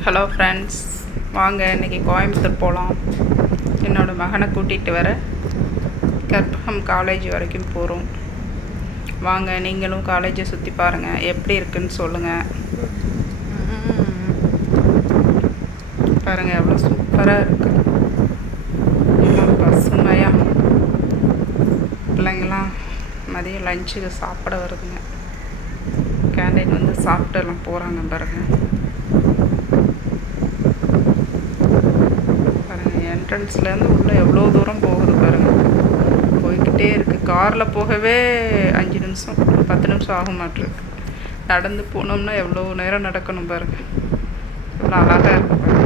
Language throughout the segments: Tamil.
ஹலோ ஃப்ரெண்ட்ஸ் வாங்க இன்றைக்கி கோயம்புத்தூர் போகலாம் என்னோடய மகனை கூட்டிகிட்டு வர. கற்பகம் காலேஜ் வரைக்கும் போகிறோம் வாங்க நீங்களும் காலேஜை சுற்றி பாருங்கள் எப்படி இருக்குன்னு சொல்லுங்கள் பாருங்கள் எவ்வளோ சூப்பராக இருக்குது எல்லாம் பசுமையாக பிள்ளைங்களாம் மதியம் லஞ்சுக்கு சாப்பிட வருதுங்க. கேண்டீன் வந்து சாப்பிட்டு எல்லாம் போகிறாங்க பாருங்கள் பாருங்கள் என்ட்ரன்ஸ்லேருந்து உள்ளே எவ்வளோ தூரம் போகுது பாருங்கள் போய்கிட்டே இருக்குது காரில் போகவே அஞ்சு நிமிஷம் பத்து நிமிஷம் ஆக மாட்டிருக்கு நடந்து போனோம்னா எவ்வளோ நேரம் நடக்கணும் பாருங்கள் எவ்வளோ அழகாக இருக்கு பாருங்க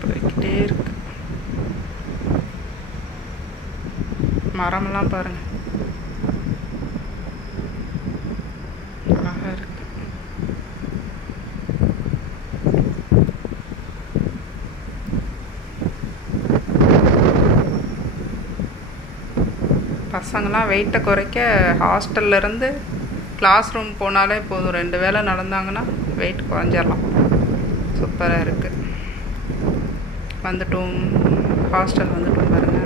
போய்கிட்டே இருக்கு மரமெல்லாம் பாருங்க. அழகா இருக்கு. பசங்களாம் வெயிட்டை குறைக்க ஹாஸ்டல்ல இருந்து கிளாஸ் ரூம் போனாலே போதும். ரெண்டு வேளை நடந்தாங்கன்னா வெயிட் குறைஞ்சிடலாம் சூப்பராக இருக்குது வந்துட்டோம். ஹாஸ்டல் வந்துட்டோம் பாருங்கள்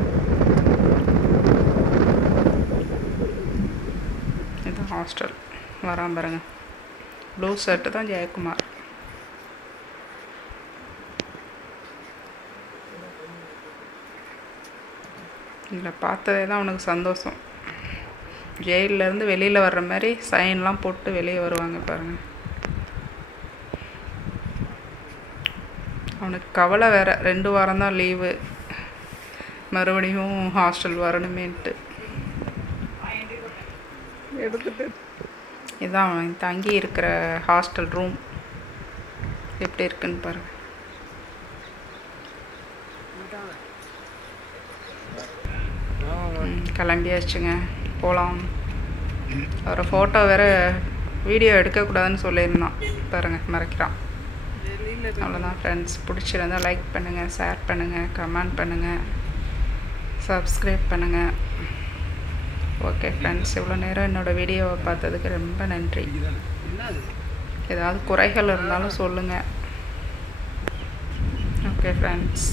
ஹாஸ்டல் வரான் பாருங்க. ப்ளூ ஷர்ட்டு தான் ஜெயக்குமார். இதில் பார்த்ததே தான் அவனுக்கு சந்தோஷம். ஜெயிலேருந்து வெளியில் வர்ற மாதிரி சைன்லாம் போட்டு வெளியே வருவாங்க பாருங்க. அவனுக்கு கவலை வேற. ரெண்டு வாரம் தான் லீவு மறுபடியும் ஹாஸ்டல் வரணுமேன்ட்டு. எடுத்துட்டு. இதான் தங்கி இருக்கிற ஹாஸ்டல் ரூம் எப்படி இருக்குன்னு பாருங்கள் கிளம்பியாச்சுங்க. போகலாம் அவரை ஃபோட்டோ வேற வீடியோ எடுக்கக்கூடாதுன்னு சொல்லியிருந்தான். பாருங்க மறைக்கிறான். அவ்வளோதான் ஃப்ரெண்ட்ஸ் பிடிச்சிருந்தா லைக் பண்ணுங்கள் ஷேர் பண்ணுங்கள் கமெண்ட் பண்ணுங்கள் சப்ஸ்கிரைப் பண்ணுங்கள் ஓகே ஃப்ரெண்ட்ஸ் இவ்வளோ நேரம் என்னோடய வீடியோவை பார்த்ததுக்கு ரொம்ப நன்றி. ஏதாவது குறைகள் இருந்தாலும் சொல்லுங்கள் ஓகே ஃப்ரெண்ட்ஸ்